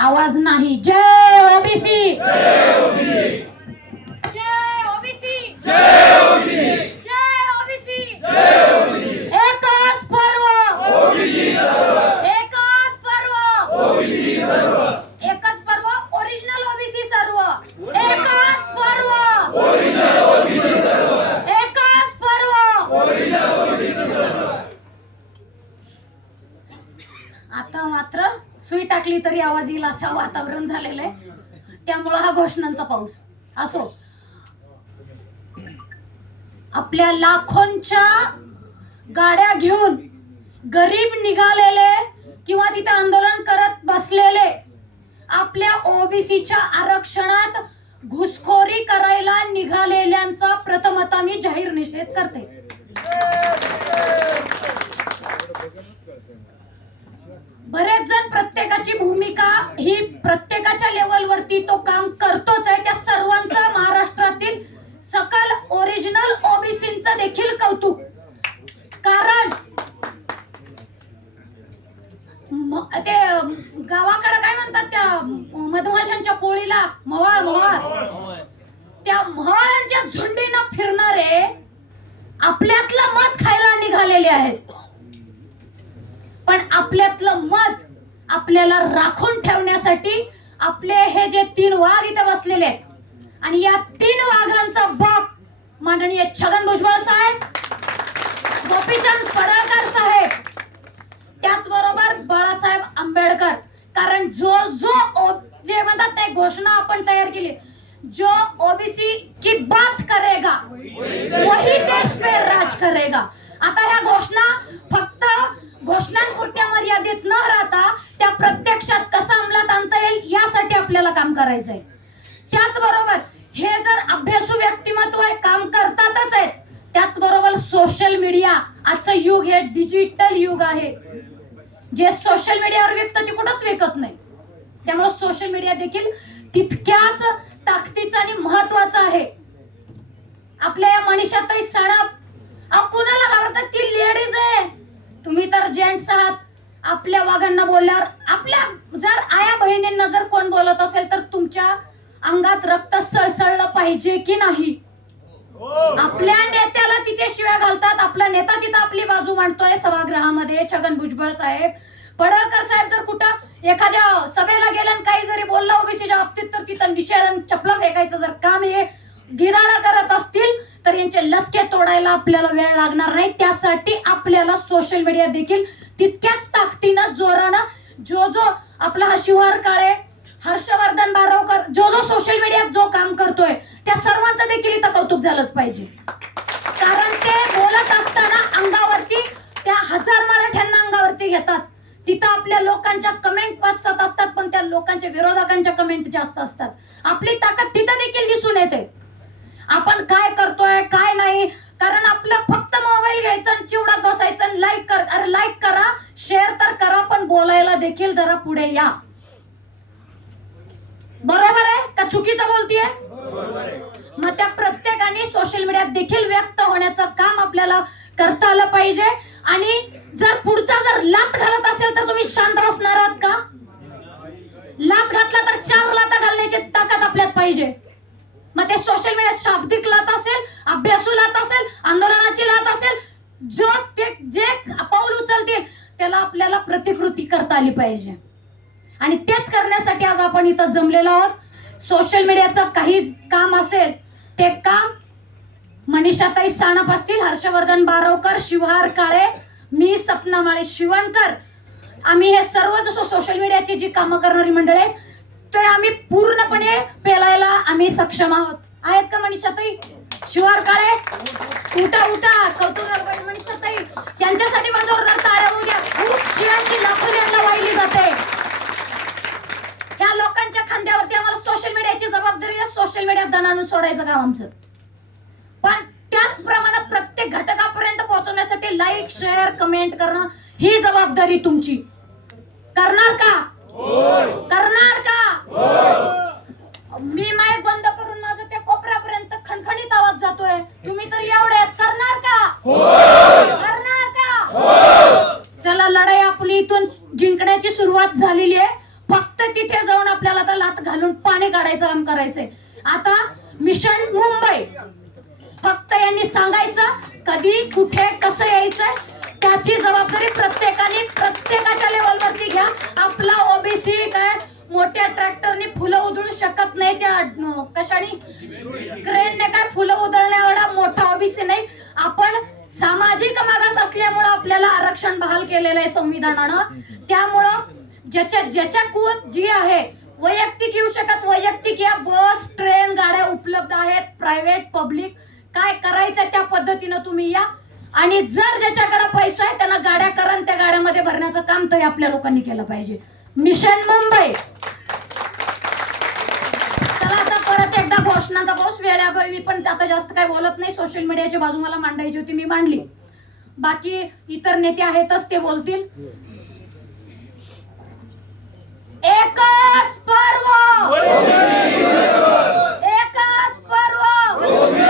आवाज नाही. जय ओबीसी जय ओबीसी जय ओबीसी एकच पर्व एकच पर्व एकच पर्व ओरिजिनल ओबीसी सर्व एकच पर्व एकच पर्व आता मात्र सुई टाकली तरी आवाज येईल असं वातावरण झालेलं आहे. त्यामुळं हा घोषणांचा पाऊस. असो. आपल्या लाखोंच्या गाड्या घेऊन गरीब निघालेले किंवा तिथे आंदोलन करत बसलेले आपल्या ओबीसीच्या आरक्षणात घुसखोरी करायला निघालेल्यांचा प्रथमता मी जाहीर निषेध करते. बरेच जण प्रत्येकाची भूमिका ही प्रत्येकाच्या लेवलवरती तो काम करतोच आहे. त्या सर्वांचा महाराष्ट्रातील सकल ओरिजिनल ओबीसींचं देखील कौतुक. कारण ते गावाकडे काय म्हणतात त्या मधमाशांच्या पोळीला? मवाळ मवाळ त्या म्हाळांच्या झुंडीनं फिरणारे आपल्यातलं मत खायला निघालेले आहेत. पण आपल्यातलं मत आपल्याला राखून ठेवण्यासाठी आपले हे जे तीन वाघ इथे बसलेले आहेत आणि या तीन वाघांचा बाप माननीय छगन भुजबळ साहेब गोपीचंद पडळकर साहेब त्याचबरोबर बाळासाहेब आंबेडकर. कारण जो जो जे म्हणतात ते घोषणा आपण तयार केली. जो ओबीसी की बात करेगा वही देश पे राज करेगा. आता ह्या घोषणा फक्त घोषणांपुरत्या मर्यादित न राहता त्या प्रत्यक्षात कसा अंमलात आणता येईल यासाठी आपल्याला काम करायचं आहे त्याचबरोबर हे जर अभ्यासू व्यक्तिमत्व आहे काम करतातच आहेत त्याचबरोबर सोशल मीडिया आजचं युग हे डिजिटल युग आहे. जे सोशल मीडियावर विकतं ते कुठंच विकत नाही. त्यामुळे सोशल मीडिया देखील तितक्याच ताकदीचं आणि महत्वाचं आहे. आपल्या या मनीषाताई साडप अहो कुणाला घाबरतात ती लेडीज आहे. तुम्ही तर जेंट्स आहात. आपल्या वाघांना बोलल्यावर आपल्या जर आया बहिणींना जर कोण बोलत असेल तर तुमच्या अंगात रक्त सळसळलं पाहिजे की नाही? आपल्या नेत्याला तिथे शिव्या घालतात. आपला नेता तिथं आपली बाजू मांडतोय सभागृहामध्ये छगन भुजबळ साहेब. पडळकर साहेब जर कुठं एखाद्या सभेला गेलं आणि काही जरी बोललं ओबीसीच्या बाबतीत तर तिथं निषेध आणि चपला फेकायचं जर काम हे गिराणा करत असतील आपल्याला वेळ लागणार नाही त्यासाठी आपल्याला सोशल मीडिया देखील तितक्याच ताकदीनं जोरानं जो जो आपला हशिवार शिवार काळे हर्षवर्धन बारावकर जो जो सोशल मीडियात जो काम करतोय त्या सर्वांचं देखील इथं कौतुक झालंच पाहिजे. कारण ते बोलत असताना अंगावरती त्या हजार मराठ्यांना अंगावरती घेतात. तिथं आपल्या लोकांच्या कमेंट वाचत असतात पण त्या लोकांच्या विरोधकांच्या कमेंट जास्त असतात. आपली ताकद तिथं देखील दिसून येते. आपण काय करतोय काय नाही कारण आपलं फक्त मोबाईल घ्यायचा आणि चिवडात बसायचं लाईक कर अरे लाईक करा शेअर तर करा पण बोलायला देखील जरा पुढे या. बरोबर आहे? का चुकीचं बोलतीये? मग त्या प्रत्येकाने सोशल मीडियात देखील व्यक्त होण्याचं काम आपल्याला करता आलं पाहिजे. आणि जर पुढचा जर लात घालत असेल तर तुम्ही शांत बसणार आहात का? लात घातला तर चार लाता घालण्याची ताकद आपल्यात पाहिजे. मग ते सोशल मीडिया शाब्दिक लात असेल अभ्यासू लात असेल आंदोलनाची लात असेल जो ते जे पाऊल उचलतील त्याला आपल्याला प्रतिकृती करता आली पाहिजे. आणि तेच करण्यासाठी आज आपण इथं जमलेलो आहोत. सोशल मीडियाचं काही काम असेल ते काम मनीषाताई साणप असतील हर्षवर्धन बारवकर शिवहार काळे मी सपना माळे शिवणकर. आम्ही हे सर्व जसं सोशल मीडियाची जी कामं करणारी मंडळ आहेत ते आम्ही पूर्णपणे पेलायला आम्ही सक्षम आहोत. आहेत का मनीषाताई शिवार काळे? उठा उठा. कौतुक मनीषाताई यांच्यासाठी पण जोरदार टाळ्या होऊ द्या खूप शिवांची लाखो यांना वाहिली जाते. ह्या लोकांच्या खांद्यावरती आम्हाला सोशल मीडियाची जबाबदारी सोशल मीडियात दण आणून सोडायचं काम आमचं. पण त्याच प्रमाणात प्रत्येक घटकापर्यंत पोहोचवण्यासाठी लाईक शेअर कमेंट करणं ही जबाबदारी तुमची. करणार का? करणार का मी माईक बंद करून माझं त्या कोपऱ्यापर्यंत खणखणीत आवाज जातोय तुम्ही तर एवढे आहेत. करणार का करणार का चला लढाई आपली इथून जिंकण्याची सुरुवात झालेली आहे. फक्त तिथे जाऊन आपल्याला आता लात घालून पाणी काढायचं काम करायचंय. आता मिशन मुंबई. फक्त यांनी सांगायचं कधी कुठे कसं यायचंय त्याची जबाबदारी प्रत्येकाने प्रत्येकाच्या लेवलवरती घ्या. आपला ओबीसी काय मोठ्या ट्रॅक्टरनी फुलं उधळू शकत नाही त्या कशाने? क्रेनने काय फुलं उधळण्या एवढा मोठा ओबीसी नाही. आपण सामाजिक मागास असल्यामुळं आपल्याला आरक्षण बहाल केलेलं आहे संविधानानं. त्यामुळं ज्याच्या ज्याच्या कुवत जी आहे वैयक्तिक येऊ शकत वैयक्तिक या बस ट्रेन गाड्या उपलब्ध आहेत प्रायव्हेट पब्लिक. काय करायचं त्या पद्धतीनं तुम्ही या. आणि जर ज्याच्याकडे पैसा आहे त्यांना गाड्या करा त्या गाड्यामध्ये भरण्याचं काम तरी आपल्या लोकांनी केलं पाहिजे. मिशन मुंबई. चला आता परत एकदा घोषणाचा पाऊस वेळाभावी पण आता जास्त काय बोलत नाही. सोशल मीडियाची बाजू मला मांडायची होती मी मांडली. बाकी इतर नेते आहेतच ते बोलतील. हो. एकच पर्व!